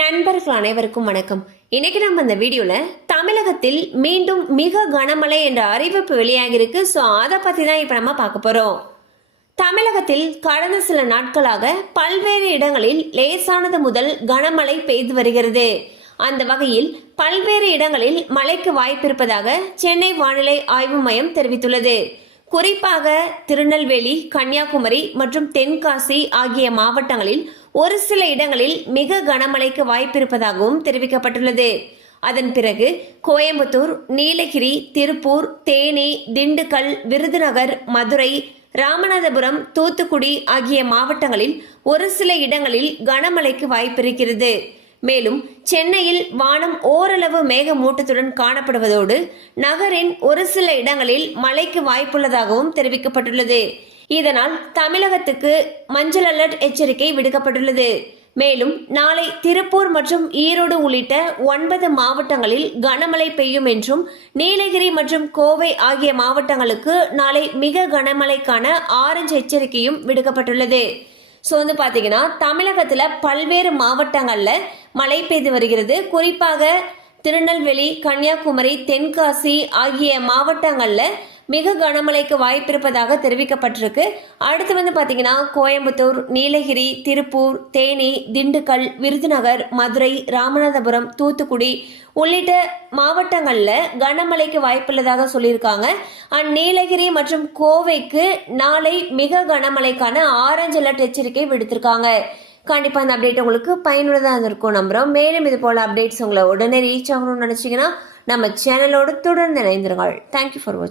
நண்பர்கள் அனைவருக்கும் வணக்கம். இன்னைக்கு நம்ம இந்த வீடியோல தமிழகத்தில் மீண்டும் மிக கனமழை என்ற அறிவிப்பு வெளியாகிருக்கு. ஸோ அதை பத்தி தான் இப்ப நம்ம பார்க்க போறோம். தமிழகத்தில் கடந்த சில நாட்களாக பல்வேறு இடங்களில் லேசானது முதல் கனமழை பெய்து வருகிறது. அந்த வகையில் பல்வேறு இடங்களில் மழைக்கு வாய்ப்பிருப்பதாக சென்னை வானிலை ஆய்வு மையம் தெரிவித்துள்ளது. குறிப்பாக திருநெல்வேலி, கன்னியாகுமரி மற்றும் தென்காசி ஆகிய மாவட்டங்களில் ஒரு சில இடங்களில் மிக கனமழைக்கு வாய்ப்பிருப்பதாகவும் தெரிவிக்கப்பட்டுள்ளது. அதன் பிறகு கோயம்புத்தூர், நீலகிரி, திருப்பூர், தேனி, திண்டுக்கல், விருதுநகர், மதுரை, ராமநாதபுரம், தூத்துக்குடி ஆகிய மாவட்டங்களில் ஒரு சில இடங்களில் கனமழைக்கு வாய்ப்பிருக்கிறது. மேலும் சென்னையில் வானம் ஓரளவு மேகமூட்டத்துடன் காணப்படுவதோடு நகரின் ஒரு சில இடங்களில் மழைக்கு வாய்ப்புள்ளதாகவும் தெரிவிக்கப்பட்டுள்ளது. இதனால் தமிழகத்துக்கு மஞ்சள் அலர்ட் எச்சரிக்கை விடுக்கப்பட்டுள்ளது. மேலும் நாளை திருப்பூர் மற்றும் ஈரோடு உள்ளிட்ட 9 மாவட்டங்களில் கனமழை பெய்யும் என்றும், நீலகிரி மற்றும் கோவை ஆகிய மாவட்டங்களுக்கு நாளை மிக கனமழைக்கான ஆரஞ்சு எச்சரிக்கையும் விடுக்கப்பட்டுள்ளது. ஸோ பார்த்தீங்கன்னா தமிழகத்தில் பல்வேறு மாவட்டங்களில் மழை பெய்து வருகிறது. குறிப்பாக திருநெல்வேலி, கன்னியாகுமரி, தென்காசி ஆகிய மாவட்டங்களில் மிக கனமழைக்கு வாய்ப்பிருப்பதாக தெரிவிக்கப்பட்டிருக்கு. அடுத்து பார்த்தீங்கன்னா கோயம்புத்தூர், நீலகிரி, திருப்பூர், தேனி, திண்டுக்கல், விருதுநகர், மதுரை, ராமநாதபுரம், தூத்துக்குடி உள்ளிட்ட மாவட்டங்களில் கனமழைக்கு வாய்ப்புள்ளதாக சொல்லியிருக்காங்க. நீலகிரி மற்றும் கோவைக்கு நாளை மிக கனமழைக்கான ஆரஞ்சு அலர்ட் எச்சரிக்கை விடுத்திருக்காங்க. கண்டிப்பாக அந்த அப்டேட் உங்களுக்கு பயனுள்ளதாக இருக்கும் நம்புகிறோம். மேலும் இது போல அப்டேட்ஸ் உங்களை உடனே ரீச் ஆகணும்னு நினச்சிங்கன்னா நம்ம சேனலோடு தொடர்ந்து இணைந்திருங்கள். தேங்க்யூ ஃபார் வாட்சிங்.